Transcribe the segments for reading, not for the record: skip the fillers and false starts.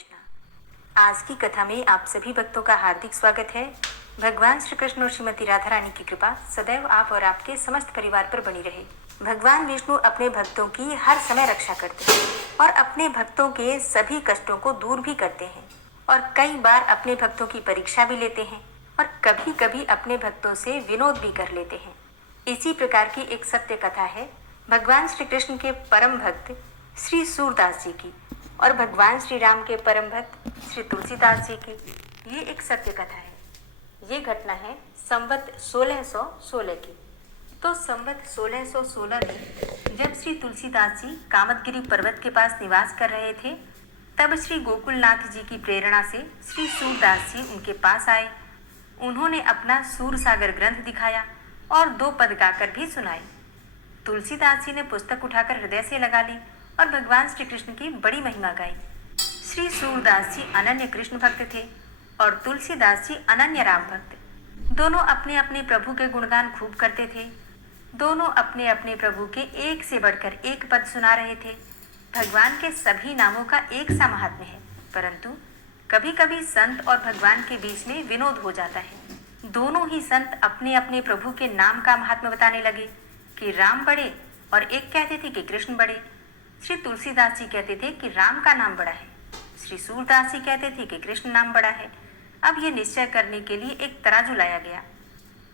कृष्णा। आज की कथा में आप सभी भक्तों का हार्दिक स्वागत है। भगवान श्री कृष्ण और श्रीमती राधा रानी की कृपा सदैव आप और आपके समस्त परिवार पर बनी रहे। भगवान विष्णु अपने भक्तों की हर समय रक्षा करते हैं और अपने भक्तों के सभी कष्टों को दूर भी करते हैं और कई बार अपने भक्तों की परीक्षा भी लेते हैं और कभी कभी अपने भक्तों से विनोद भी कर लेते हैं। इसी प्रकार की एक सत्य कथा है भगवान श्री कृष्ण के परम भक्त श्री सूरदास जी की और भगवान श्री राम के परम भक्त श्री तुलसीदास जी की। ये एक सत्य कथा है। ये घटना है संवत 1616 की। तो संवत 1616 में जब श्री तुलसीदास जी कामदगिरी पर्वत के पास निवास कर रहे थे, तब श्री गोकुलनाथ जी की प्रेरणा से श्री सूरदास जी उनके पास आए। उन्होंने अपना सूरसागर ग्रंथ दिखाया और 2 पद गाकर भी सुनाए। तुलसीदास जी ने पुस्तक उठाकर हृदय से लगा ली और भगवान श्री कृष्ण की बड़ी महिमा गाई। श्री सूरदास जी अनन्य कृष्ण भक्त थे और तुलसीदास जी अनन्य राम भक्त। दोनों अपने अपने प्रभु के गुणगान खूब करते थे। दोनों अपने अपने प्रभु के एक से बढ़कर एक पद सुना रहे थे। भगवान के सभी नामों का एक सा महात्म्य है, परंतु कभी कभी संत और भगवान के बीच में विनोद हो जाता है। दोनों ही संत अपने अपने प्रभु के नाम का महात्म्य बताने लगे कि राम बड़े, और एक कहते थे कि कृष्ण बड़े। श्री तुलसीदास जी कहते थे कि राम का नाम बड़ा है, श्री सूरदास जी कहते थे कि कृष्ण नाम बड़ा है। अब ये निश्चय करने के लिए एक तराजू लाया गया।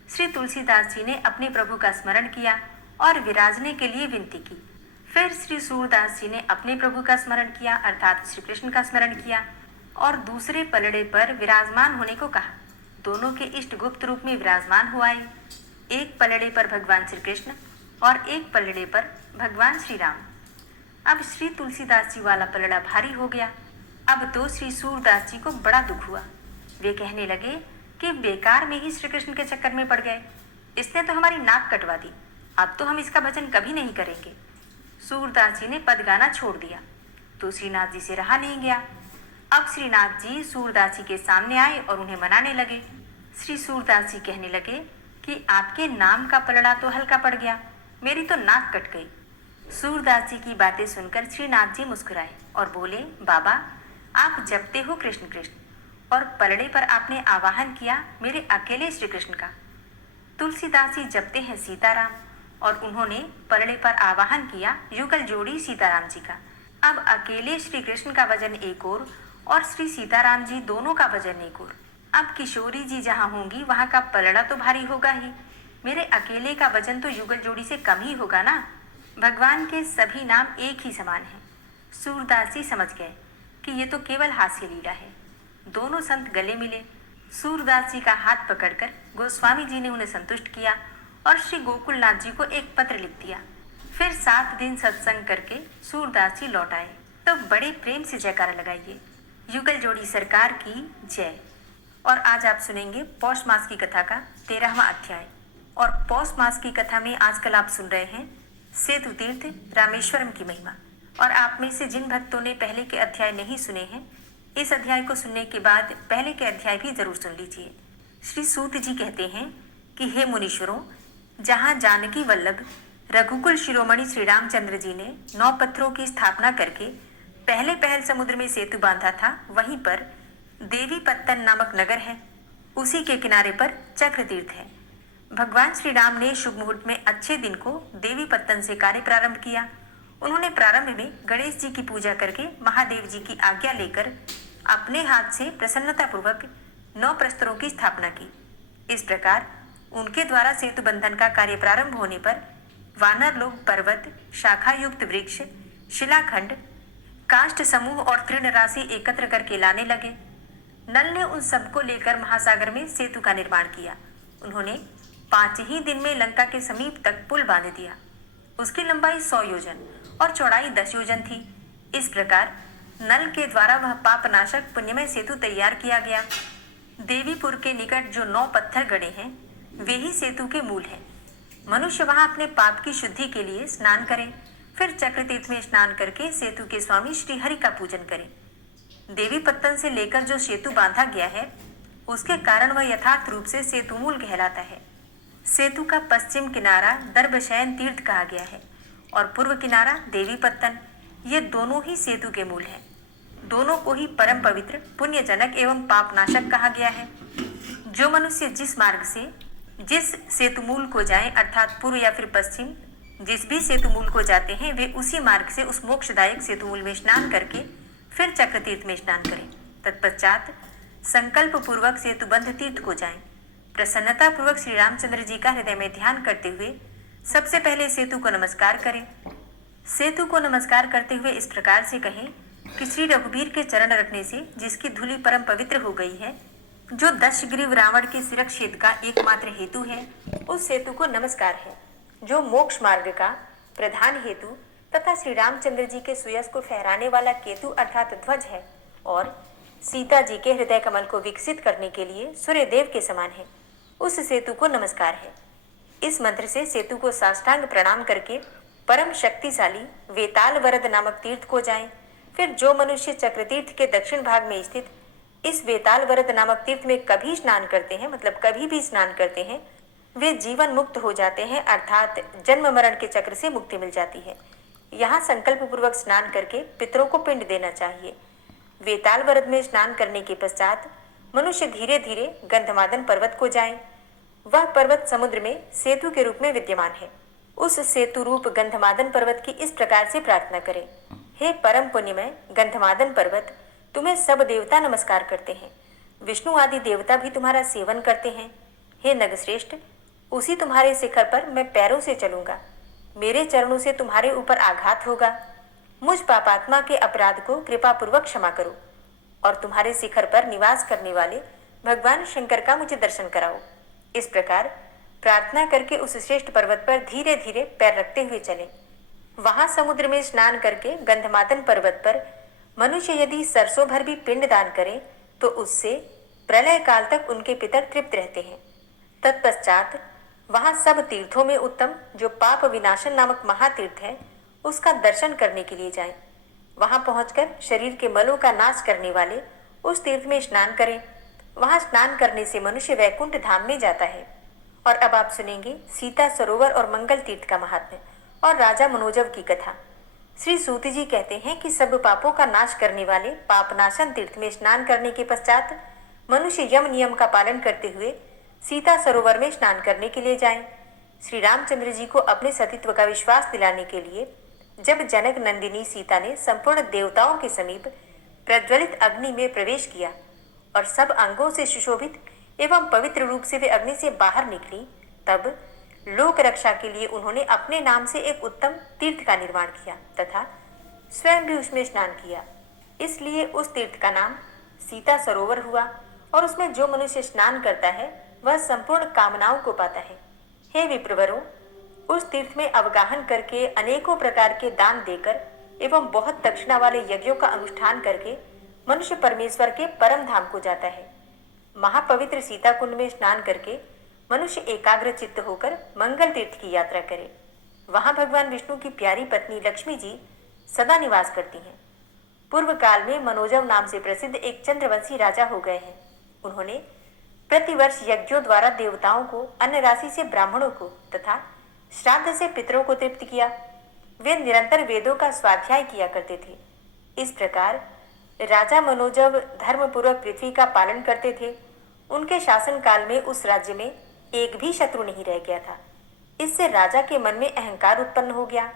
श्री तुलसीदास जी ने अपने प्रभु का स्मरण किया और विराजने के लिए विनती की। फिर श्री सूरदास जी ने अपने प्रभु का स्मरण किया अर्थात श्री कृष्ण का स्मरण किया और दूसरे पलड़े पर विराजमान होने को कहा। दोनों के इष्ट गुप्त रूप में विराजमान हो आए। एक पलड़े पर भगवान श्री कृष्ण और एक पलड़े पर भगवान श्री राम। अब श्री तुलसीदास जी वाला पलड़ा भारी हो गया। अब तो श्री सूरदास जी को बड़ा दुख हुआ। वे कहने लगे कि बेकार में ही श्री कृष्ण के चक्कर में पड़ गए। इसने तो हमारी नाक कटवा दी। अब तो हम इसका भजन कभी नहीं करेंगे। सूरदास जी ने पद गाना छोड़ दिया तो श्रीनाथ जी से रहा नहीं गया। अब श्रीनाथ जी सूरदास जी के सामने आए और उन्हें मनाने लगे। श्री सूरदास जी कहने लगे कि आपके नाम का पलड़ा तो हल्का पड़ गया, मेरी तो नाक कट गई। सूरदास जी की बातें सुनकर श्रीनाथ जी मुस्कुराए और बोले, बाबा आप जपते हो कृष्ण कृष्ण और पलड़े पर आपने आवाहन किया मेरे अकेले श्री कृष्ण का। तुलसीदास जी जपते हैं सीताराम और उन्होंने पलड़े पर आवाहन किया युगल जोड़ी सीताराम जी का। अब अकेले श्री कृष्ण का भजन एक ओर और श्री सीताराम जी दोनों का भजन एक ओर। अब किशोरी जी जहाँ होंगी वहाँ का पलड़ा तो भारी होगा ही, मेरे अकेले का वजन तो युगल जोड़ी से कम ही होगा ना। भगवान के सभी नाम एक ही समान हैं। सूरदास जी समझ गए कि ये तो केवल हास्य लीला है। दोनों संत गले मिले। सूरदास जी का हाथ पकड़कर गोस्वामी जी ने उन्हें संतुष्ट किया और श्री गोकुलनाथ जी को एक पत्र लिख दिया। फिर 7 दिन सत्संग करके सूरदास जी लौट आए। तो बड़े प्रेम से जयकारा लगाइए, युगल जोड़ी सरकार की जय। और आज आप सुनेंगे पौष मास की कथा का 13वां अध्याय। और पौष मास की कथा में आजकल आप सुन रहे हैं सेतु तीर्थ रामेश्वरम की महिमा। और आप में से जिन भक्तों ने पहले के अध्याय नहीं सुने हैं, इस अध्याय को सुनने के बाद पहले के अध्याय भी जरूर सुन लीजिए। श्री सूत जी कहते हैं कि हे मुनीश्वरों, जहाँ जानकी वल्लभ रघुकुल शिरोमणि श्री रामचंद्र जी ने 9 पत्थरों की स्थापना करके पहले पहल समुद्र में सेतु बांधा था, वहीं पर देवी पत्तन नामक नगर है। उसी के किनारे पर चक्र तीर्थ है। भगवान श्री राम ने शुभ मुहूर्त में अच्छे दिन को देवी पत्तन से कार्य प्रारंभ किया। उन्होंने प्रारंभ में गणेश जी की पूजा करके महादेव जी की आज्ञा लेकर अपने हाथ से प्रसन्नतापूर्वक 9 प्रस्तरों की स्थापना की। इस प्रकार उनके द्वारा सेतु बंधन का कार्य प्रारंभ होने पर वानर लोग पर्वत, शाखा युक्त वृक्ष, शिलाखंड, काष्ठ समूह और तृण राशि एकत्र करके लाने लगे। नल ने उन सबको लेकर महासागर में सेतु का निर्माण किया। उन्होंने 5 ही दिन में लंका के समीप तक पुल बांध दिया। उसकी लंबाई 100 योजन और चौड़ाई 10 योजन थी। इस प्रकार नल के द्वारा वह पापनाशक पुण्यमय सेतु तैयार किया गया। देवीपुर के निकट जो 9 पत्थर गड़े हैं, वे ही सेतु के मूल हैं। मनुष्य वहां अपने पाप की शुद्धि के लिए स्नान करें, फिर चक्रतीर्थ में स्नान करके सेतु के स्वामी श्री हरि का पूजन करें। देवी पत्तन से लेकर जो सेतु बांधा गया है, उसके कारण वह यथार्थ रूप से सेतु मूल कहलाता है। सेतु का पश्चिम किनारा दर्भशयन तीर्थ कहा गया है और पूर्व किनारा देवी पत्तन। ये दोनों ही सेतु के मूल हैं। दोनों को ही परम पवित्र, पुण्यजनक एवं पापनाशक कहा गया है। जो मनुष्य जिस मार्ग से जिस सेतुमूल को जाएं, अर्थात पूर्व या फिर पश्चिम, जिस भी सेतुमूल को जाते हैं, वे उसी मार्ग से उस मोक्षदायक सेतुमूल में स्नान करके फिर चक्रतीर्थ में स्नान करें। तत्पश्चात संकल्प पूर्वक सेतुबंध तीर्थ को जाएं। प्रसन्नता पूर्वक श्री रामचंद्र जी का हृदय में ध्यान करते हुए सबसे पहले सेतु को नमस्कार करें। सेतु को नमस्कार करते हुए इस प्रकार से कहें कि श्री रघुवीर के चरण रखने से जिसकी धूलि परम पवित्र हो गई है, जो दशग्रीव रावण के शिरच्छेद का एकमात्र हेतु है, उस सेतु को नमस्कार है। जो मोक्ष मार्ग का प्रधान हेतु तथा श्री रामचंद्र जी के सुयश को फहराने वाला केतु अर्थात ध्वज है और सीता जी के हृदय कमल को विकसित करने के लिए सूर्यदेव के समान है, उस सेतु को नमस्कार है। इस मंत्र से सेतु को साष्टांग प्रणाम करके परम शक्तिशाली वेताल वरद नामक तीर्थ को जाएं। फिर जो मनुष्य चक्रतीर्थ के दक्षिण भाग में स्थित इस वेताल वरद नामक तीर्थ में कभी स्नान करते हैं, मतलब कभी भी स्नान करते हैं, वे जीवन मुक्त हो जाते हैं, अर्थात जन्म मरण के चक्र से मुक्ति मिल जाती है। यहाँ संकल्प पूर्वक स्नान करके पितरों को पिंड देना चाहिए। वेताल वरद में स्नान करने के पश्चात मनुष्य धीरे धीरे गंधमादन पर्वत को जाए। वह पर्वत समुद्र में सेतु के रूप में विद्यमान है। उस सेतु रूप गंधमादन पर्वत की इस प्रकार से प्रार्थना करें, हे परम पुण्यमय गंधमादन पर्वत, तुम्हें सब देवता नमस्कार करते हैं, विष्णु आदि देवता भी तुम्हारा सेवन करते हैं। हे नगश्रेष्ठ, उसी तुम्हारे शिखर पर मैं पैरों से चलूंगा, मेरे चरणों से तुम्हारे ऊपर आघात होगा। मुझ पापात्मा के अपराध को कृपा पूर्वक क्षमा करो और तुम्हारे शिखर पर निवास करने वाले भगवान शंकर का मुझे दर्शन कराओ। इस प्रकार प्रार्थना करके उस श्रेष्ठ पर्वत पर धीरे धीरे पैर रखते हुए चलें। वहां समुद्र में स्नान करके गंधमादन पर्वत पर मनुष्य यदि सरसों भर भी पिंड दान करे तो उससे प्रलय काल तक उनके पितर तृप्त रहते हैं। तत्पश्चात वहां सब तीर्थों में उत्तम जो पाप विनाशन नामक महातीर्थ है, उसका दर्शन करने के लिए जाएं। वहां पहुंचकर शरीर के मलों का नाश करने वाले उस तीर्थ में स्नान करें। वहां स्नान करने से मनुष्य वैकुंठ धाम में जाता है। और अब आप सुनेंगे सीता सरोवर और मंगल तीर्थ का महात्म्य और राजा मनोजव की कथा। श्री सूत जी कहते हैं कि सब पापों का नाश करने वाले पापनाशन तीर्थ में स्नान करने के पश्चात मनुष्य यम नियम का पालन करते हुए सीता सरोवर में स्नान करने के लिए जाएं। श्री रामचंद्र जी को अपने सतीत्व का विश्वास दिलाने के लिए जब जनक नंदिनी सीता ने संपूर्ण देवताओं के समीप प्रज्वलित अग्नि में प्रवेश किया और सब अंगों से सुशोभित एवं पवित्र रूप से वे अग्नि से बाहर निकली, तब लोक रक्षा के लिए उन्होंने अपने नाम से एक उत्तम तीर्थ का निर्माण किया तथा स्वयं भी उसमें स्नान किया। इसलिए उस तीर्थ का नाम सीता सरोवर हुआ और उसमें जो मनुष्य स्नान करता है वह संपूर्ण कामनाओं को पाता है। हे विप्रवरों, उस तीर्थ में अवगाहन करके अनेकों प्रकार के दान देकर एवं बहुत दक्षिणा वाले यज्ञों का अनुष्ठान करके मनुष्य परमेश्वर के परम धाम को जाता है। महापवित्र सीता कुंड में स्नान करके मनुष्य एकाग्र चित्त होकर मंगल तीर्थ की यात्रा करे। वहां भगवान विष्णु की प्यारी पत्नी लक्ष्मी जी सदा निवास करती हैं। पूर्व काल में मनोजव नाम से प्रसिद्ध एक चंद्रवंशी राजा हो गए हैं। उन्होंने प्रतिवर्ष यज्ञों द्वारा देवताओं को अन्न राशि से ब्राह्मणों को तथा श्राद्ध से पितरों को तृप्त किया। वे निरंतर वेदों का स्वाध्याय किया करते थे। इस प्रकार राजा मनोजव धर्मपूर्वक पृथ्वी का पालन करते थे। उनके शासन काल में उस राज्य में एक भी शत्रु नहीं रह गया था। इससे राजा के मन में अहंकार उत्पन्न हो गया।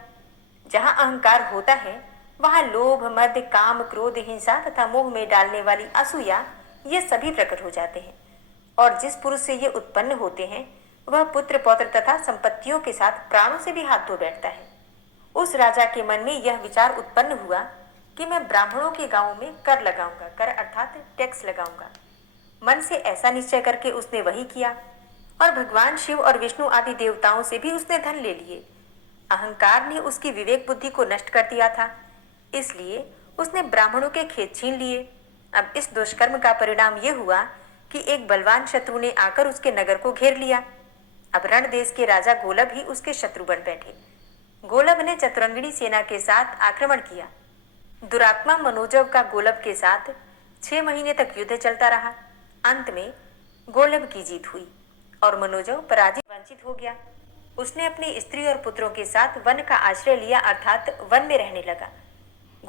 जहाँ अहंकार होता है वहाँ लोभ, मद, काम, क्रोध, हिंसा तथा मोह में डालने वाली असूया ये सभी प्रकट हो जाते हैं। और जिस पुरुष से ये उत्पन्न होते हैं वह पुत्र पौत्र तथा संपत्तियों के साथ प्राणों से भी हाथ धो बैठता है। उस राजा के मन में यह विचार उत्पन्न हुआ कि मैं ब्राह्मणों के गांवों में कर लगाऊंगा, कर अर्थात टैक्स लगाऊंगा। मन से ऐसा निश्चय करके उसने वही किया और भगवान शिव और विष्णु आदि देवताओं से भी उसने धन ले लिए। अहंकार ने उसकी विवेक बुद्धि को नष्ट कर दिया था, इसलिए उसने ब्राह्मणों के खेत छीन लिए। अब इस दुष्कर्म का परिणाम यह हुआ कि एक बलवान शत्रु ने आकर उसके नगर को घेर लिया। अब रण देश के राजा गोलब ही उसके शत्रु बन बैठे। गोलब ने चतुरंगिणी सेना के साथ आक्रमण किया। दुरात्मा मनोजव का गोलब के साथ 6 महीने तक युद्ध चलता रहा। अंत में गोलब की जीत हुई और मनोजव पराजित वंचित हो गया। उसने अपनी स्त्री और पुत्रों के साथ वन का आश्रय लिया, अर्थात वन में रहने लगा।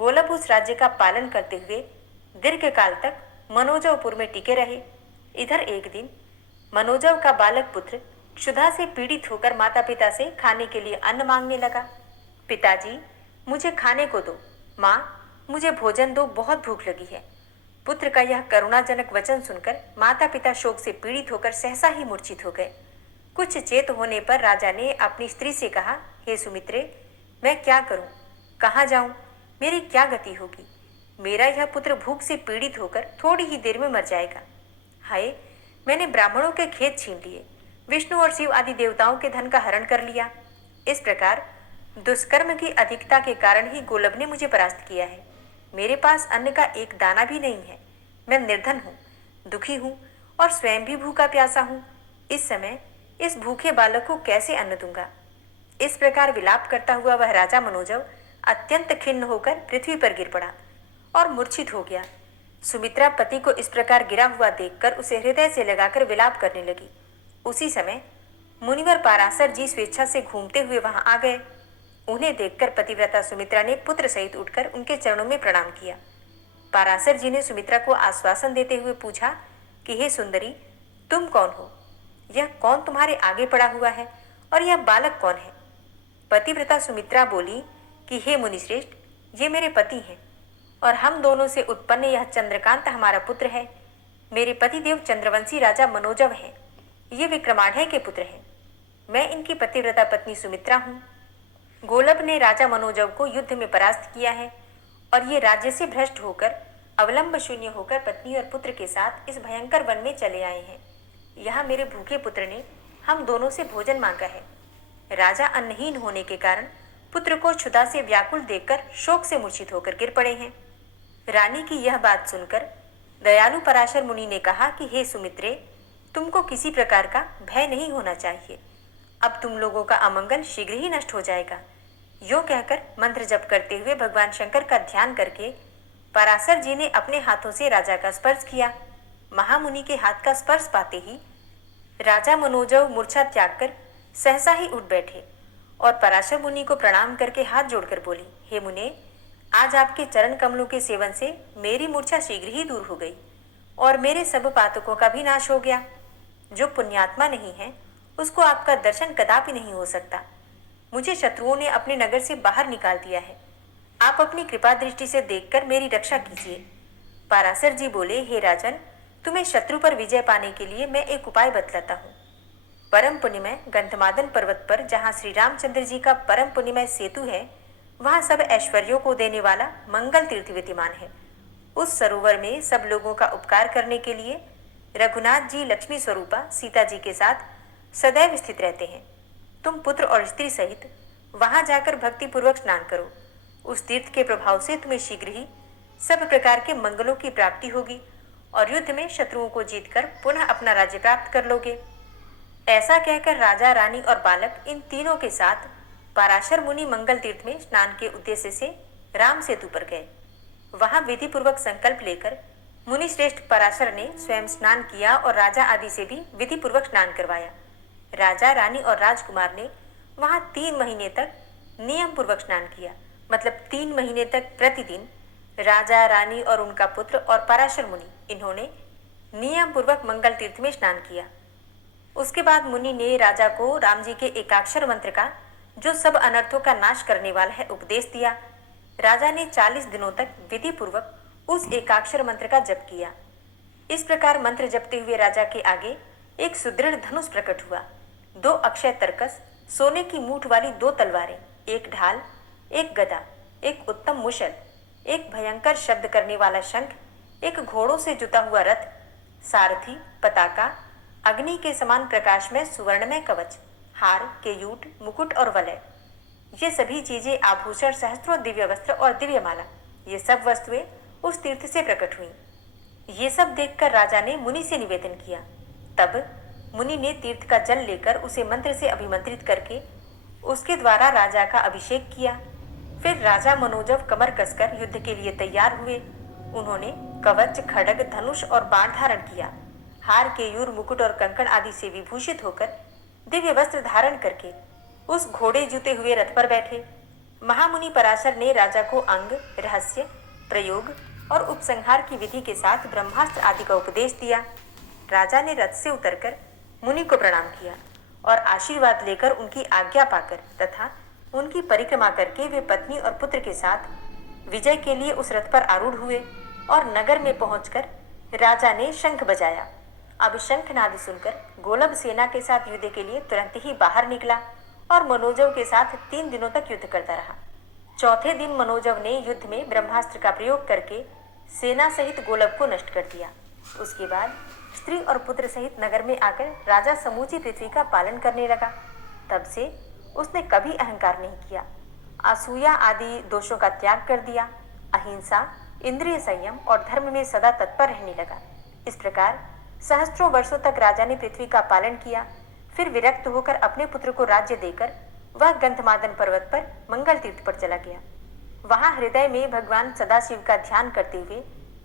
गोलब उस राज्य का पालन करते हुए दीर्घ काल तक मनोजवपुर में टिके रहे। इधर एक दिन मनोजव का बालक पुत्र क्षुधा से पीड़ित होकर माता पिता से खाने के लिए अन्न मांगने लगा। पिताजी, मुझे खाने को दो। माँ, मुझे भोजन दो, बहुत भूख लगी है। पुत्र का यह करुणाजनक वचन सुनकर माता पिता शोक से पीड़ित होकर सहसा ही मूर्छित हो गए। कुछ चेत होने पर राजा ने अपनी स्त्री से कहा, हे सुमित्रे, मैं क्या करूं? कहाँ जाऊं? मेरी क्या गति होगी? मेरा यह पुत्र भूख से पीड़ित होकर थोड़ी ही देर में मर जाएगा। हाय, मैंने ब्राह्मणों के खेत छीन लिए, विष्णु और शिव आदि देवताओं के धन का हरण कर लिया। इस प्रकार दुष्कर्म की अधिकता के कारण ही गोलब ने मुझे परास्त किया है। मेरे पास अन्न का एक दाना भी नहीं है। मैं निर्धन हूँ, दुखी हूँ और स्वयं भी भूखा प्यासा हूँ। इस समय इस भूखे बालक को कैसे अन्न दूंगा? इस प्रकार विलाप करता हुआ वह राजा मनोजव अत्यंत खिन्न होकर पृथ्वी पर गिर पड़ा और मूर्छित हो गया। सुमित्रा पति को इस प्रकार गिरा हुआ देखकर उसे हृदय से लगाकर विलाप करने लगी। उसी समय मुनिवर पाराशर जी स्वेच्छा से घूमते हुए वहां आ गए। उन्हें देखकर पतिव्रता सुमित्रा ने पुत्र सहित उठकर उनके चरणों में प्रणाम किया। पाराशर जी ने सुमित्रा को आश्वासन देते हुए पूछा कि हे सुंदरी, तुम कौन हो? यह कौन तुम्हारे आगे पड़ा हुआ है और यह बालक कौन है? पतिव्रता सुमित्रा बोली कि हे मुनिश्रेष्ठ, ये मेरे पति हैं और हम दोनों से उत्पन्न यह चंद्रकांत हमारा पुत्र है। मेरे पतिदेव चंद्रवंशी राजा मनोजव हैं। ये विक्रमाढ्य के पुत्र हैं। मैं इनकी पतिव्रता पत्नी सुमित्रा हूँ। गोलब ने राजा मनोजव को युद्ध में परास्त किया है और ये राज्य से भ्रष्ट होकर अवलंब शून्य होकर पत्नी और पुत्र के साथ इस भयंकर वन में चले आए हैं। यहाँ मेरे भूखे पुत्र ने हम दोनों से भोजन मांगा है। राजा अन्नहीन होने के कारण पुत्र को क्षुधा से व्याकुल देखकर शोक से मूर्छित होकर गिर पड़े हैं। रानी की यह बात सुनकर दयालु पराशर मुनि ने कहा कि हे सुमित्रे, तुमको किसी प्रकार का भय नहीं होना चाहिए। अब तुम लोगों का अमंगल शीघ्र ही नष्ट हो जाएगा। यो कहकर मंत्र जप करते हुए भगवान शंकर का ध्यान करके पराशर जी ने अपने हाथों से राजा का स्पर्श किया। महामुनि के हाथ का स्पर्श पाते ही राजा मनोजव मूर्छा त्याग कर सहसा ही उठ बैठे और पराशर मुनि को प्रणाम करके हाथ जोड़कर बोली, हे मुने, आज आपके चरण कमलों के सेवन से मेरी मूर्छा शीघ्र ही दूर हो गई और मेरे सब पातकों का भी नाश हो गया। जो पुण्यात्मा नहीं है उसको आपका दर्शन कदापि नहीं हो सकता। मुझे शत्रुओं ने अपने नगर से बाहर निकाल दिया है। आप अपनी कृपा दृष्टि से देखकर मेरी रक्षा कीजिए। पाराशर जी बोले, हे राजन, तुम्हें शत्रु पर विजय पाने के लिए मैं एक उपाय बतलाता हूँ। परम पुण्यमय गंधमादन पर्वत पर जहाँ श्री रामचंद्र जी का परम पुण्यमय सेतु है, वहाँ सब ऐश्वर्यों को देने वाला मंगल तीर्थ विद्यमान है। उस सरोवर में सब लोगों का उपकार करने के लिए रघुनाथ जी लक्ष्मी स्वरूपा सीता जी के साथ सदैव स्थित रहते हैं। तुम पुत्र और स्त्री सहित वहां जाकर भक्ति पूर्वक स्नान करो। उस तीर्थ के प्रभाव से तुम्हें शीघ्र ही सब प्रकार के मंगलों की प्राप्ति होगी और युद्ध में शत्रुओं को जीतकर पुनः अपना राज्य प्राप्त कर लोगे। ऐसा कहकर राजा, रानी और बालक इन तीनों के साथ पाराशर मुनि मंगल तीर्थ में स्नान के उद्देश्य से राम सेतु पर गए। वहां विधि पूर्वक संकल्प लेकर मुनि श्रेष्ठ पराशर ने स्वयं स्नान किया और राजा आदि से भी विधि पूर्वक स्नान करवाया। राजा, रानी और राजकुमार ने वहां 3 महीने तक नियम पूर्वक स्नान किया। मतलब 3 महीने तक प्रतिदिन राजा, रानी और उनका पुत्र और पराशर मुनि इन्होंने नियम पूर्वक मंगल तीर्थ में स्नान किया। उसके बाद मुनि ने राजा को राम जी के एकाक्षर मंत्र का, जो सब अनर्थों का नाश करने वाला है, उपदेश दिया। राजा ने 40 दिनों तक विधि पूर्वक उस एकाक्षर मंत्र का जप किया। इस प्रकार मंत्र जपते हुए राजा के आगे एक सुदृढ़ धनुष प्रकट हुआ। 2 अक्षय तरकस, सोने की मूठ वाली 2 तलवारें, एक ढाल, एक गदा, एक उत्तम मुशल, एक भयंकर शब्द करने वाला शंख, एक घोड़ों से जुता हुआ रथ, सारथी, पताका, अग्नि के समान प्रकाश में सुवर्णमय कवच, हार, केयूट, मुकुट और वलय, ये सभी चीजें, आभूषण, सहस्त्रों दिव्य वस्त्र और दिव्य माला, ये सब वस्तुएं उस तीर्थ से प्रकट हुई। ये सब देखकर राजा ने मुनि से निवेदन किया। तब मुनि ने तीर्थ का जल लेकर उसे मंत्र से अभिमंत्रित करके उसके द्वारा राजा का अभिषेक किया। फिर राजा मनोजव कमर कसकर युद्ध के लिए तैयार हुए। उन्होंने कवच, खड्ग, धनुष और बाण धारण किया। हार, केयूर, मुकुट और कंकण आदि से विभूषित होकर दिव्य वस्त्र धारण करके उस घोड़े जूते हुए रथ पर बैठे। महामुनि पराशर ने राजा को अंग, रहस्य, प्रयोग और उपसंहार की विधि के साथ ब्रह्मास्त्र आदि का उपदेश दिया। राजा ने रथ से उतरकर मुनि को प्रणाम किया और आशीर्वाद लेकर उनकी आज्ञा पाकर तथा उनकी परिक्रमा करके वे पत्नी और पुत्र के साथ विजय के लिए उस रथ पर आरूढ़ हुए और नगर में पहुंचकर राजा ने शंख बजाया। अब शंखनाद सुनकर गोलब सेना के साथ युद्ध के लिए तुरंत ही बाहर निकला और मनोजव के साथ 3 दिनों तक युद्ध करता रहा। चौथे दिन मनोजव ने युद्ध में ब्रह्मास्त्र का प्रयोग करके सेना सहित गोलब को नष्ट कर दिया। उसके बाद स्त्री और पुत्र सहित नगर में आकर राजा समूची पृथ्वी का पालन करने लगा। तब से उसने कभी अहंकार नहीं किया, असूया आदि दोषों का त्याग कर दिया, अहिंसा, इंद्रिय संयम और धर्म में सदा तत्पर रहने लगा। इस प्रकार सहस्त्रों वर्षों तक राजा ने पृथ्वी का पालन किया। फिर विरक्त होकर अपने पुत्र को राज्य देकर वह गंधमादन पर्वत पर मंगल तीर्थ पर चला गया। वहां हृदय में भगवान सदाशिव का ध्यान करते हुए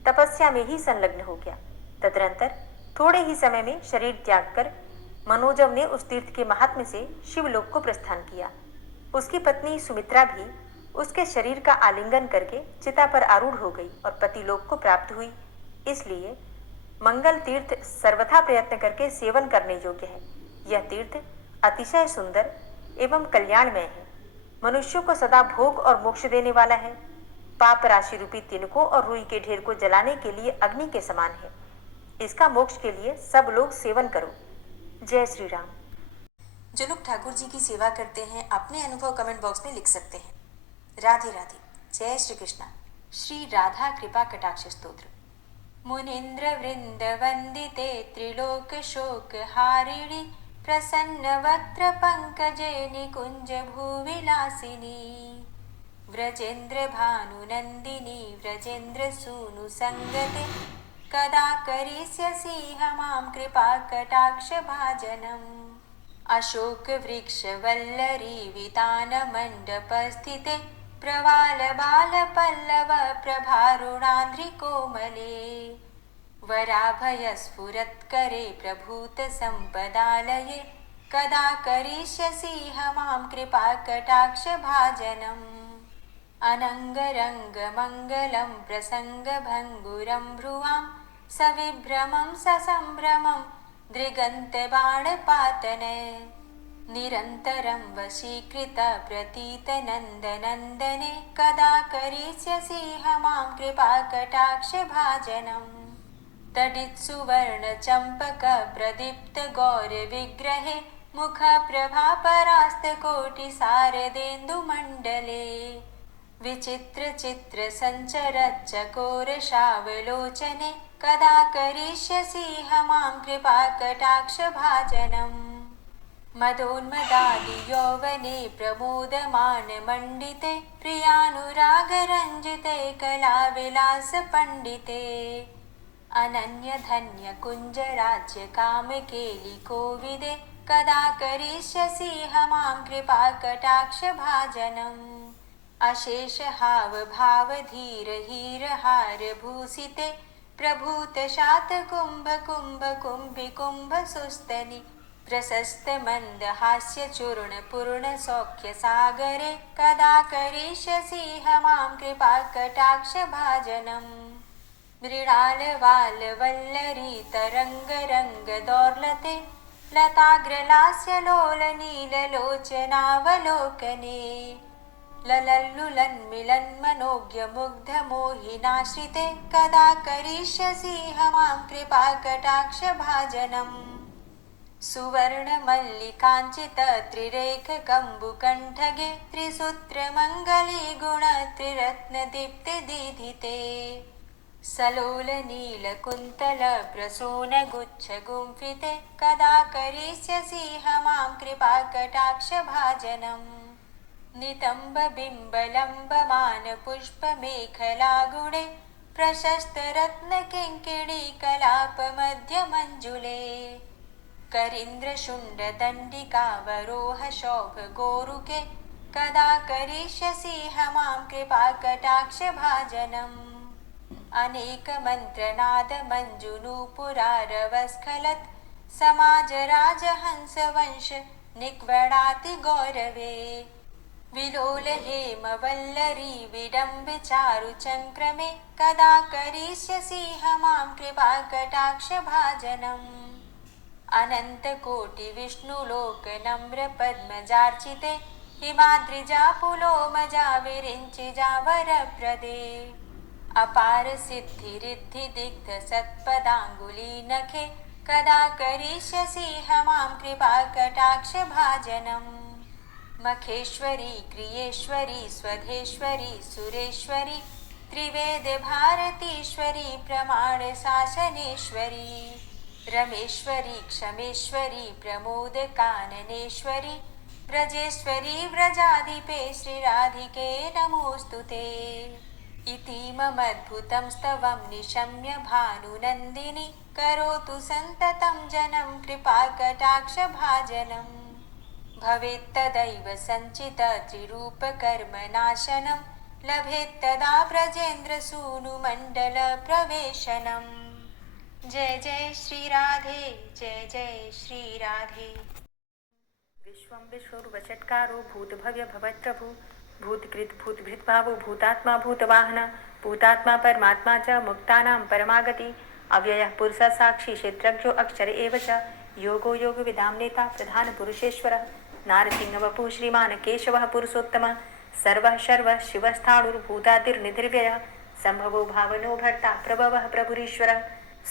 तपस्या में ही संलग्न हो गया। तदनंतर थोड़े ही समय में शरीर त्याग कर मनोजव ने उस तीर्थ के महात्म्य से शिवलोक को प्रस्थान किया। उसकी पत्नी सुमित्रा भी उसके शरीर का आलिंगन करके चिता पर आरूढ़ हो गई और पतिलोक को प्राप्त हुई। इसलिए मंगल तीर्थ सर्वथा प्रयत्न करके सेवन करने योग्य है। यह तीर्थ अतिशय सुंदर एवं कल्याणमय है, मनुष्यों को सदा भोग और मोक्ष देने वाला है। पाप राशि रूपी तिनकों और रुई के ढेर को जलाने के लिए अग्नि के समान है। इसका मोक्ष के लिए सब लोग सेवन करो। जय श्री राम। जो लोग ठाकुर जी की सेवा करते हैं अपने अनुभव कमेंट बॉक्स में लिख सकते हैं। राधे राधे। जय श्री कृष्णा। श्री राधा कृपा कटाक्ष स्तोत्र। मुनीन्द्र वृंद वंदिते त्रिलोक शोक हारिणी प्रसन्न वक्त्र पंकजे निकुंज भूविलासिनी व्रजेन्द्र भानुनंदिनी व्रजेन्द्र सूनु संगते कदा करिष्यसि मां कृपा कटाक्ष भाजनम्। अशोक वृक्ष वल्लरी वितान मंडप स्थिते प्रवाल बाल पल्लव प्रभारुणांध्रि कोमले वराभय स्फुरत्करे प्रभूत संपदालये कदा करिष्यसि मां कृपा कटाक्ष भाजनम्। अनंगरंग मंगलम प्रसंग भंगुरं भ्रुवां सविभ्रमं ससंभ्रमं दृगन्त बाणपातने निरन्तरं वशीकृत प्रतीत नन्दनन्दने कदा करिष्यसि मां कृपा कटाक्ष भाजनम्। तडित् सुवर्ण चंपक प्रदीप्त गौर विग्रहे मुख प्रभा परास्त कोटि शारदेन्दु मंडले विचित्र चित्र संचरत् चकोर शावलोचने कदा करिष्यसि मां कृपा कटाक्ष भाजनम्। मदोन्मदादि यौवने प्रमोदमान मंडिते प्रियानुराग रंजिते कला विलास पंडिते अनन्य धन्य कुंज राज्य काम केलि कोविदे कदा करिष्यसि मां कृपा कटाक्ष भाजनम्। अशेष हाव भाव धीर हीर हार भूषिते प्रभूत शात कुंभ कुंभ कुंभि कुंभ सुस्तनि प्रशस्त मंद हास्य चूर्ण पूर्ण सौख्य सागरे कदा करिष्यसि मां कृपा कटाक्ष भाजनम्। मृणाल वाल वल्लरी तरंग रंग दौर्लते लताग्रलास्य लोल नील लोचनावलोकने ललल्लुलन् मिलन् मनोज्ञ मुग्ध मोहिनाश्रिते कदा करिष्यसि मां कृपा कटाक्ष भाजनम्। सुवर्ण मल्लिकाञ्चित त्रिरेख कम्बुकण्ठगे त्रिसूत्र मंगली गुण त्रिरत्न दीप्ति दीधिते सलोल नील कुंतल प्रसून गुच्छ गुंफिते कदा करिष्यसि मां कृपा कटाक्ष भाजनम्। नितंब बिंबलंब मान पुष्प मेखला गुणे प्रशस्त रत्न किंकिणी कलाप मध्य मंजुले करीन्द्र शुंड दंडिकावरोह शौभ गोरुके कदा करिष्यसि मां कृपा कटाक्ष भाजनम्। अनेक मंत्रनाद मंजुनूपुरारवस्खलत् समाज राजहंस वंश निक्वणाति गौरवे विलोल हेमवल्लरी विडम्बिचारुचङ्क्रमे कदा करिष्यसि मां कृपाकटाक्षभाजनम् अनन्तकोटिविष्णुलोकनम्रपद्मजार्चिते हिमाद्रिजापुलोमजा विरिञ्चिजावरप्रदे अपार सिद्धिरिद्धिदिग्धसत्पदाङ्गुलीनखे कदा करिष्यसि मां कृपाकटाक्षभाजनम् मखेश्वरी क्रियेश्वरी स्वधेश्वरी सुरेश्वरी त्रिवेदभारतीश्वरी प्रमाणशासनेश्वरी रमेश्वरी क्षमेश्वरी प्रमोदकाननेश्वरी व्रजेश्वरी व्रजाधिपे श्रीराधिके नमोऽस्तु ते इतीममद्भुतं स्तवं निशम्य भानुनन्दिनी करोतु सन्ततं जनं कृपाकटाक्षभाजनम् भवेत्तदैव सञ्चितत्रिरूपकर्मनाशनं लभेत्तदा ब्रजेन्द्रसूनुमण्डलप्रवेशनम् जय जय श्रीराधे जय जय श्रीराधे। विश्वं विश्वरूपचत्कारो भूतभव्य भवत्प्रभु भूतकृत भूतभृद्भावो भूतात्मा भूतवाहन भूतात्मा परमात्मा च मुक्तानां परमागति अव्ययः पुरुषः साक्षी क्षेत्रज्ञो अक्षर एव च योगो योगविदां नेता प्रधान पुरुषेश्वरः नारसिंहवपुः श्रीमान् केशवः पुरुषोत्तमः सर्वः शर्वः शिवस्थाणुर्भूतादिर्निधिर्व्ययः सम्भवो भावनो भर्ता प्रभवः प्रभुरीश्वरः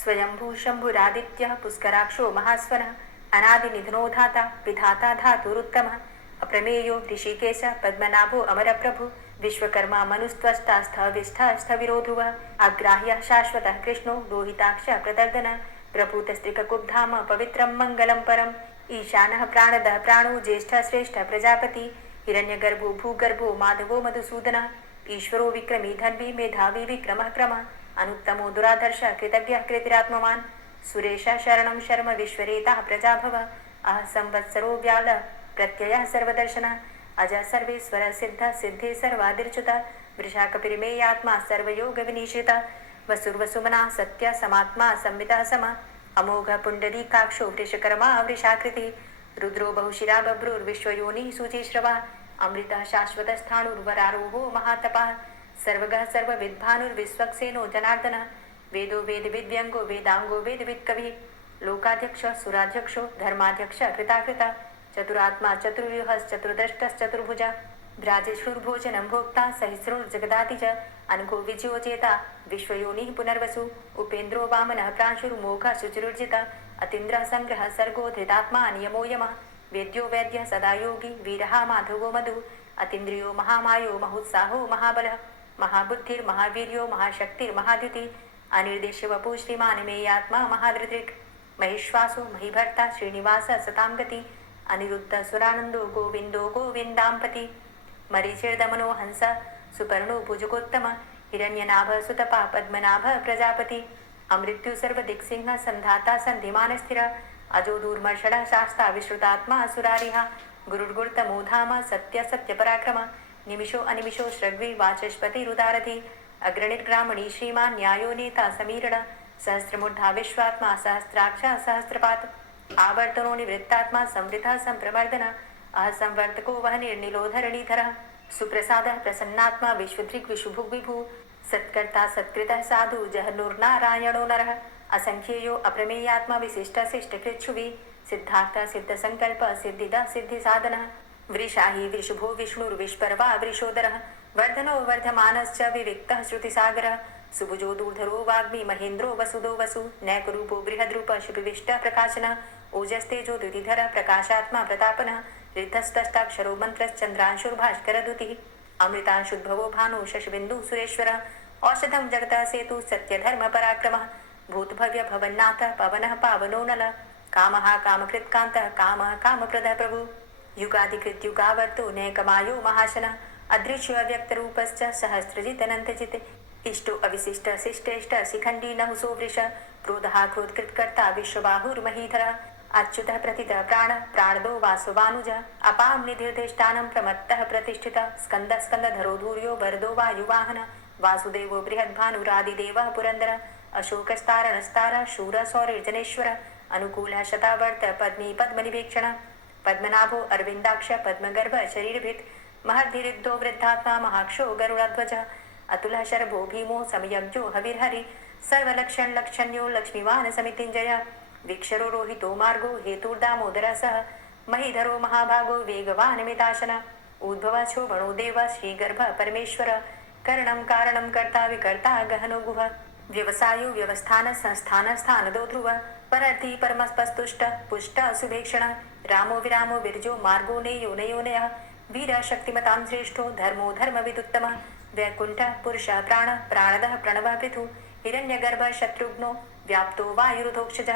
स्वयंभू शम्भुरादित्यः पुष्कराक्षो महास्वनः अनादिनिधनो धाता विधाता धातुरुत्तमः अप्रमेयो ऋषिकेश पद्मनाभो अमरप्रभु विश्वकर्मा मनुस्त्वष्टा स्थविष्ठः स्थविरोधुवः अग्राह्यः शाश्वतः कृष्णो लोहिताक्षः प्रदर्दनः प्रभूतस्त्रिककुब्धाम पवित्रं मङ्गलं परम् ईशानः प्राणदः प्राणो ज्येष्ठः श्रेष्ठः प्रजापति हिरण्यगर्भो भूगर्भो माधवो मधुसूदनः ईश्वरो विक्रमी धन्वी मेधावी विक्रमः क्रमः अनुत्तमो दुराधर्षः कृतज्ञः कृतिरात्मवान् सुरेशः शरणं शर्म विश्वरेताः प्रजाभव अह संवत्सरो व्यालः प्रत्ययः सर्वदर्शनः अजः सर्वेश्वरः सिद्धः सिद्धे सर्वादिर्च्युतः वृषाकपिर्मेयात्मा सर्वयोगविनिश्रितः वसुर्वसुमनः सत्य समात्मा संवितः समः अमोघ पुण्डरीकाक्षो वृषकर्मा वृषाकृतिः रुद्रो बहुशिरा बभ्रुर्विश्वयोनिः शुचिश्रवः अमृतः शाश्वतस्थाणुर्वरारोहो महातपः सर्वगः सर्वविद्भानुर्विश्वक्सेनो जनार्दनः वेदो वेदविद्व्यङ्गो वेदाङ्गो वेदवित्कविः लोकाध्यक्षः सुराध्यक्षो धर्माध्यक्षः कृताकृतः चतुरात्मा चतुर्व्यूहश्चतुर्द्रष्टश्चतुर्भुजः भ्राजेष्णुर्भोजनं भोक्ता सहिस्रुर्जगदाति च अनघो विजयोजेता विश्वयोनिः पुनर्वसु उपेन्द्रो वामनः प्रांशुर्मोघः शुचिरुर्जितः अतीन्द्रः सङ्ग्रहः सर्गो धृतात्मा नियमो यमः वेद्यो वैद्यः सदा योगी वीरः माधवो मधु अतीन्द्रियो महामायो महोत्साहो महाबलः महाबुद्धिर्महावीर्यो महाशक्तिर्महाद्युतिः अनिर्देश्यवपुः श्रीमान् मेयात्मा महाधृतिर् महेश्वासो महीभर्ता श्रीनिवासः सतां गतिः अनिरुद्धः सुरानन्दो गोविन्दो गोविन्दाम्पति मरीचिर्दमनो हंस सुपर्णो भुजगोत्तम हिरण्यनाभः सुतपा पद्मनाभः प्रजापति अमृत्यु सर्वदिक्सिंह संधाता सन्धिमानस्थिर अजो दूर्मर्षणः शास्ता विश्रुतात्मा सुरारिः गुरुर्गुरुतमो धाम सत्य सत्यपराक्रम निमिषो अनिमिषो श्रग्वी वाचस्पतिरुदारधि अग्रणिर्ग्रामणी श्रीमान् न्यायो नेता समीरण सहस्रमुद्धा विश्वात्मा सहस्राक्ष सहस्रपात आवर्तनो निवृत्तात्मा संवृतः संप्रवर्धन असंवर्तको वह निर्निलोधरणीधरः सुप्रसादः प्रसन्नात्मा विश्वदृक् विशुभुग् विभु सत्कर्ता सत्कृतः साधु जहनुर्नारायणो नरः असंख्येयो अप्रमेयात्मा विशिष्टशिष्टकृच्छुवि सिद्धार्थ सिद्धसङ्कल्प सिद्धिदा सिद्धिसाधनः वृषाहि वृषभो विष्णुर्विष्पर्वा वृषोदरः वर्धनो वर्धमानश्च विविक्तः श्रुतिसागरः सुभुजो दूर्धरो वाग्मी महेन्द्रो वसुदो वसु नैकरूपो बृहद्रूप शुभिविष्टः प्रकाशनः ओजस्तेजो द्युतिधरः प्रकाशात्मा प्रतापनः ऋद्धस्तष्टाक्षरो मन्त्रश्चन्द्रांशुर्भास्करद्युतिः अमृतांशुद्भवो भानु शशबिन्दुः सुरेश्वरः औषधं जगतः सेतु सत्यधर्मपराक्रमः भूतभव्य भवन्नाथः पवनः पावनो नलः कामः कामकृत्कान्तः कामः कामप्रदः प्रभु युगाधिकृत्युगावर्तो नैकमायो महाशनः अदृश्य अव्यक्तरूपश्च सहस्रजितनन्तजित् इष्टो अविशिष्ट शिष्टेष्ट शिखण्डी नहुसो वृष क्रोधः क्रोधकृत्कर्ता विश्वबाहुर्महीधरः अच्युतः प्रतितः प्राणः प्राणदो वासवानुजः अपां निधिर्धिष्ठानं प्रमत्तः प्रतिष्ठितः स्कन्दः स्कन्दधरो धूर्यो वरदो वायुवाहनः वासुदेवो बृहद्भानुरादिदेवः पुरन्दरः अशोकस्तारणस्तारः शूरः सौरिर्जनेश्वरः अनुकूलः शतावर्त पद्मी पद्मनिभीक्षणः पद्मनाभो अरविन्दाक्ष पद्मगर्भ शरीरभृत् महद्भिरिद्धो वृद्धात्मा महाक्षो गरुडध्वज अतुलः शर्भो भीमो समयज्ञो हविर्हरि सर्वलक्षण लक्षण्यो लक्ष्मीवान समितिञ्जय वीक्षरो रोहितो मार्गो हेतुर्दामोदरसः महीधरो महाभागो वेगवान मिताशन उद्भवाच्छो बणो देव श्रीगर्भ परमेश्वर करणं कारणं कर्ता विकर्ता गहनो गुह व्यवसायो व्यवस्थान संस्थान स्थानदो ध्रुव परर्थी परमस्पस्तुष्ट पुष्ट सुभेक्षण रामो विरामो विरजो मार्गो नेयो नयोनय वीर शक्तिमतां श्रेष्ठो धर्मो धर्मविदुत्तम वैकुण्ठ पुरुष प्राण प्राणदः प्रणव पृथु हिरण्यगर्भ शत्रुघ्नो व्याप्तो वायुरुधोक्षज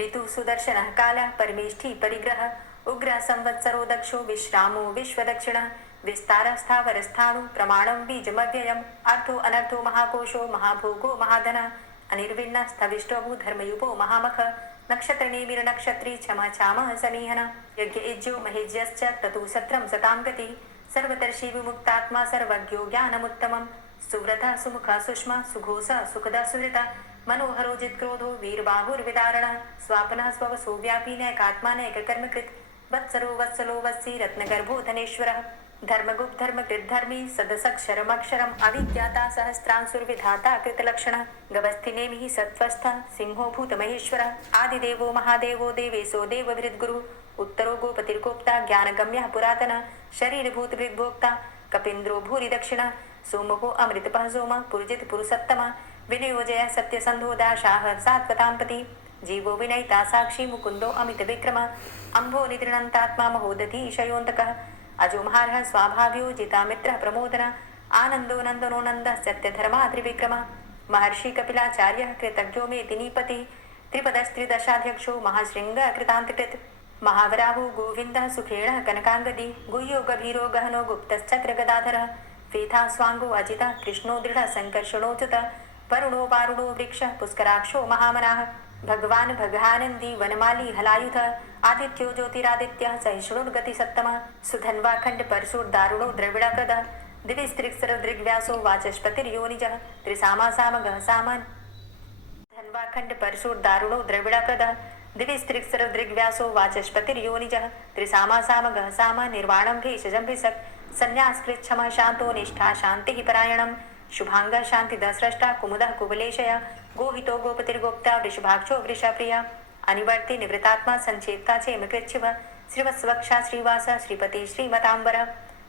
ऋतु सुदर्शनः कालः परमेष्ठी परिग्रह उग्र संवत्सरो दक्षो विश्रामो विश्वदक्षिण विस्तारस्थावरस्थाणु प्रमाणं बीजमव्ययम् अर्थो अनर्थो महाकोशो महाभोगो महाधन अनिर्विण्ण स्थविष्टो धर्मयुपो महामख नक्षत्रनेमिरनक्षत्री क्षमा चामः समीहन यज्ञ इज्यो महेज्यश्च ततु सत्रं सतां गति सर्वतर्षि विमुक्तात्मा सर्वज्ञो ज्ञानमुत्तमं सुव्रतः सुमुखः सुष्मा सुघोषः सुखदः सुहृतः मनोहरो जित्क्रोधो वीरबाहुर्विदारणः स्वापनः स्ववसो व्यापी नैकात्मा नैककर्मकृत् वत्सरो वत्सलो वत्सी रत्नगर्भो धनेश्वरः धर्मगुप्त धर्मकृत् धर्मी सदसक्षरमक्षरम् अविज्ञाता सहस्रांसुर्विधाता कृतलक्षणः गवस्थिनेमिः सत्त्वस्थः सिंहो भूतमहेश्वरः आदिदेवो महादेवो देवेशो देवभृद्गुरु उत्तरो गोपतिर्गोप्ता ज्ञानगम्यः पुरातनः शरीरभूतभृद्भोक्ता कपीन्द्रो भूरि दक्षिणः सोमो अमृतपः सोमः पुरुजित पुरुषोत्तमः विनयोजय सत्यसन्धो दाशाः सात्वताम्पति जीवो विनयिता साक्षी मुकुन्दो अमित विक्रम अम्भो निद्रणन्तात्मा महोदधी शयोन्तकः अजो महारः स्वाभाव्यो जितामित्रः प्रमोदन आनन्दो नन्दनो नन्दः सत्यधर्मा त्रिविक्रम महर्षि कपिलाचार्यः कृतज्ञो मेदिनीपति त्रिपदस्त्रिदशाध्यक्षो महाशृङ्ग कृतान्तकृत् महावराहो गोविन्दः सुखेणः कनकाङ्गदी गुह्यो गभीरो गहनो गुप्तश्चक्र गदाधरः वेथा स्वाङ्गो अजितः कृष्णो दृढः सङ्कर्षणोच्युत वरुणो वारुणो वृक्षः पुष्कराक्षो महामनाः भगवान भगानंदी वनमाली हलायुध आदित्यो ज्योतिरादित्यः सहिष्णुर्गति सत्तमः सुधन्वाखंड परशुर दारुणो द्रविड़प्रद दिविस्त्रिक्सर दृग्व्यासो वाचस्पतिर्योनिजः त्रिसामा सामगः सामन धन्वाखंड परशुर दारुणो द्रविड़प्रद दिविस्त्रिक्सर दृग्व्यासो वाचस्पतिर्योनिजः त्रिसामा सामगः साम निर्वाणं भेषजं भिषक् संन्यासकृच्छमः शान्तो निष्ठा शान्तिः परायणम् शुभांग शांतिदः स्रष्टा कुमुदः कुवलेशय गोहितो गोपतिर्गोप्ता वृषभाक्षो वृषप्रिया अनिवर्ति निवृतात्मा संचेता चेमकृच्छिव श्रीवत्सवक्षा श्रीवास श्रीपति श्रीमतांबर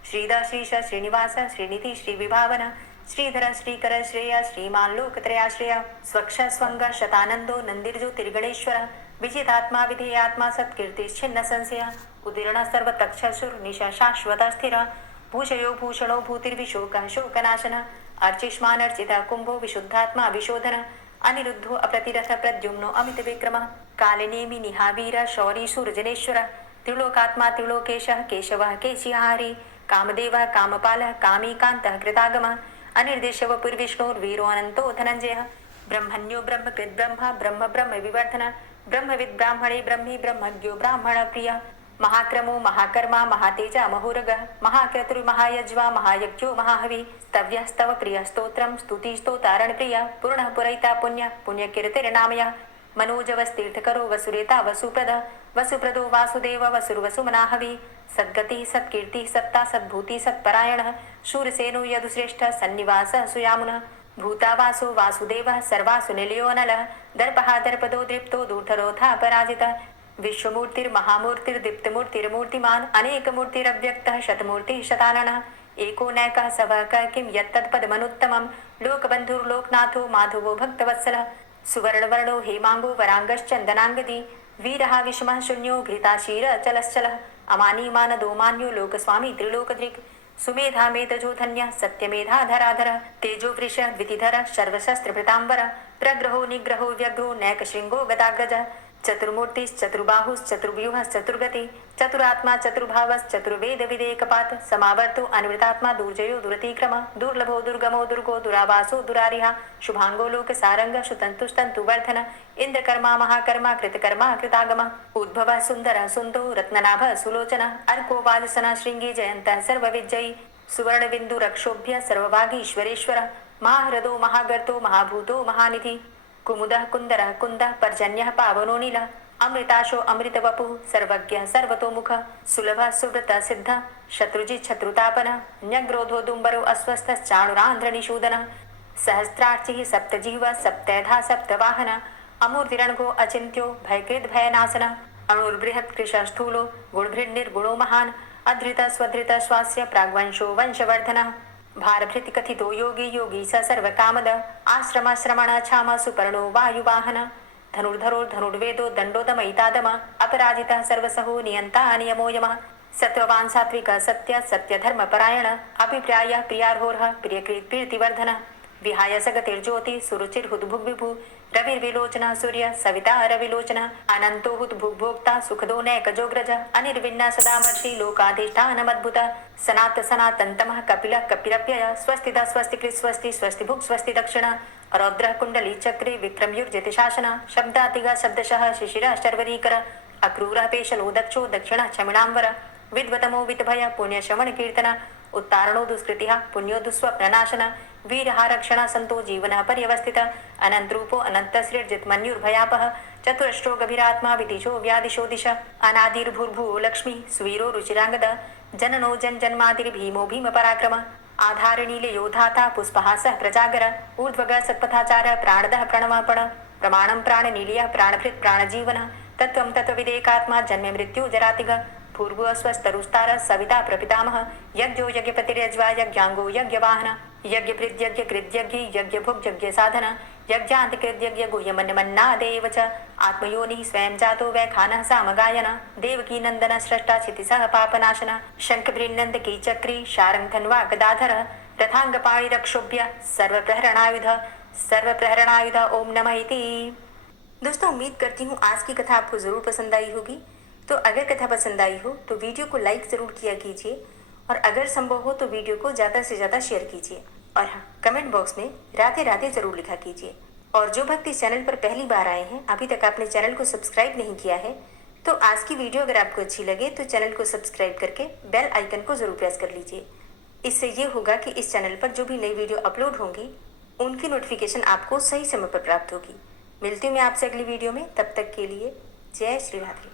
श्रीदा श्रीश श्रीनिवास श्रीनिधि श्रीविभावन श्रीधर श्रीकर श्रेय श्रीमान लोकत्रयाश्रय स्वक्ष स्वंग शतानंदो नंदिर्ज्योतिर्गणेश्वर विजितात्मा विधेयात्मा सत्कीर्तिश्छिन्न संशय उदीर्ण सर्वतक्षसुर निशा शाश्वत स्थिर भूषयो भूषणो भूतिर्विशोकः शोकनाशन अर्चिष्मान अर्चिता कुंभो विशुद्धात्मा विशोधन अनिरुद्धो अप्रतिरथ प्रद्युम्नो अमित विक्रम कालिनेमि निहावीर शौरी सूर्जनेश्वर त्रिलोकात्मा त्रिलोकेशः केशवः केशिहारी कामदेवः कामपालः कामीकान्तः कृतागमः अनिर्देशव पुर्विष्णुर्वीरो अनन्तो धनञ्जयः ब्रह्मण्यो ब्रह्मकृत् ब्रह्म ब्रह्म ब्रह्म विवर्धन ब्रह्मविद् ब्राह्मणे ब्रह्मी ब्रह्मज्ञो ब्राह्मण प्रिय महाक्रमो महाकर्मा महातेजा महोरगः महाक्रतुर्महायज्वा महायज्ञो महाहवि स्तव्यस्तव प्रिय स्तोत्रं स्तुतिस्तोतारणप्रिय पूर्णः पुरैता पुण्य पुण्यकीर्तिर्नामयः मनोजवस्तीर्थकरो वसुरेता वसुप्रद वसुप्रदो वासुदेव वसुर्वसुमनाहवि सद्गतिः सत्कीर्तिः सत्ता सद्भूतिः सत्परायणः शूरसेनो यदुश्रेष्ठः सन्निवासः सुयामुनः भूतावासो वासुदेवः सर्वासु निलयोनलः दर्पः दर्पदो दृप्तो दूर्धरोधा पराजितः विश्वमूर्तिर्महामूर्तिर्दीप्तमूर्तिर्मूर्तिमान् अनेकमूर्तिरव्यक्तः शतमूर्तिः शताननः एको नैकः सवः किं यत्तत्पदमनुत्तमं लोकबन्धुर्लोकनाथो माधवो भक्तवत्सलः सुवर्णवर्णो हेमांगो वरांगश्चन्दनांगदी वीरः विषमः शून्यो घृताशीरचलश्चलः अमानी मानदो मान्यो लोकस्वामी त्रिलोकदृक् सुमेधा मेधजो धन्यः सत्यमेधाधराधरः तेजो वृषः द्वितिधरः सर्वशस्त्रभृताम्बरः प्रग्रहो निग्रहो व्यग्रो नैकशृङ्गो गदाग्रजः चतुर्मूर्तिश्चतुर्बाहुश्चतुर्व्यूहश्चतुर्गति चतुरात्मा चतुर्भावश्चतुर्वेद विदेकपात समावर्तो अनिवृतात्मा दुर्जयो दुरतिक्रम दुर्लभो दुर्गमो दुर्गो दुरावासो दुरारिहा शुभांगो लोक सारंग शुतंतुस्तंतुवर्धन इंद्रकर्मा महाकर्मा कृतकर्मा कृतागम उद्भव सुंदर सुंदो रत्ननाभ सुलोचन अर्को वाजसन श्रृंगी जयंत सर्वविजयी सुवर्ण बिंदु रक्षोभ्य सर्वभागीश्वरेश्वर महाहृदो महागर्तो महाभूतो महानिधि कुमुदः कुन्दरः कुन्दः पर्जन्यः पावनो नीलः अमृताशो अमृत वपु सर्वज्ञ सर्वतोमुख सुलभ सुव्रत सिद्ध शत्रुजित शत्रुतापन न्यग्रोधो दुम्बरो अस्वस्थ चाणुरांध्र निषूदन सहस्रार्चिः सप्तजिह्व सप्तैधा सप्तवाहन अमूर्तिरणघो अचिन्त्यो भयकृद् भयनाशन अणुर्बृहत् कृशस्थूलो गुणभृन्निर्गुणो महान् अधृत स्वधृत स्वास्य प्राग्वंशो वंशवर्धनः भारभृति कथितो योगी योगी स सर्वकामद आश्रमाश्रमण क्षाम सुपर्णो वायुवाहन धनुर्धरो धनुर्वेदो दण्डोदमयितादम अपराजितः सर्वसहो नियन्ता नियमो यमः सत्ववान् सात्विक सत्य सत्यधर्मपरायण अभिप्रायः प्रियार्होर्ह प्रियकृत् प्रीतिवर्धनः विहाय सगतिर्ज्योति सुरुचिर्हुद्भुग्विभु रविर्विलोचनः सूर्य सविता रविलोचनः अनन्तो हुद्भुग्भोक्ता सुखदो नैकजोग्रज अनिर्विण्ण सदामर्षि लोकाधिष्ठानमद्भुत सनात सनातन्तमः कपिलः कपिरप्यय स्वस्तिदा स्वस्तिकृत् स्वस्ति स्वस्तिभुक् स्वस्ति दक्षिण रौद्रः कुण्डली चक्रे विक्रमयुर्जित शासन शब्दातिग शब्दशः शिशिरः शर्वरीकर अक्रूरः पेशलो दक्षो दक्षिणः क्षमिणाम्बर विद्वतमो वितभय पुण्यश्रवण कीर्तन उत्तारणो दुष्कृतिः पुण्यो दुःस्वप्ननाशन वीरहारक्षण संतो जीवनः पर्यवस्थित अनन्तरूपो अनन्तसृर्जित मन्युर्भयापः चतुरश्रो गभीरात्मा विदिशो व्यादिशो दिश अनादिर्भूर्भुवो लक्ष्मी सुवीरो रुचिरांगद जननो जन्मादिर्भीमो भीम पराक्रम आधारनीले योधाता पुष्पहासः प्रजागर ऊर्ध्वग सत्पथाचार प्राणदः प्रणवापण प्रमाणं प्राणनीलयः प्राणभृत् प्राणजीवन तत्त्वं तत्त्वविदेकात्मा जन्म मृत्यु जरातिग पूर्व स्वस्तरुस्तार सविता प्रपितामह यज्ञो यज्ञपतिर्यज्वा यज्ञांगो यज्ञवाहन यज्ञभृद्यज्ञ कृद्यज्ञ यज्ञभुक् यज्ञ साधन यज्ञान्तिकृद्यज्ञ गुह्यमन्यमन्नादेव च आत्मयोनिः स्वयं जातो वैखानः सामगायन देवकी नन्दन स्रष्टा क्षितिसः पापनाशन शङ्खभृन्नन्दकी चक्री शारङ्खन्वा गदाधर रथाङ्गपाणिरक्षोभ्य सर्वप्रहरणायुध ओम नमः इति। दोस्तों, उम्मीद करती हूँ आज की कथा आपको ज़रूर पसंद आई होगी। तो अगर कथा पसंद आई हो तो वीडियो को लाइक ज़रूर किया कीजिए और अगर संभव हो तो वीडियो को ज़्यादा से ज़्यादा शेयर कीजिए और हाँ, कमेंट बॉक्स में राधे राधे ज़रूर लिखा कीजिए। और जो भक्त इस चैनल पर पहली बार आए हैं, अभी तक आपने चैनल को सब्सक्राइब नहीं किया है, तो आज की वीडियो अगर आपको अच्छी लगे तो चैनल को सब्सक्राइब करके बेल आइकन को ज़रूर प्रेस कर लीजिए। इससे ये होगा कि इस चैनल पर जो भी नई वीडियो अपलोड होंगी उनकी नोटिफिकेशन आपको सही समय पर प्राप्त होगी। मिलती हूँ मैं आपसे अगली वीडियो में, तब तक के लिए जय श्री राधे।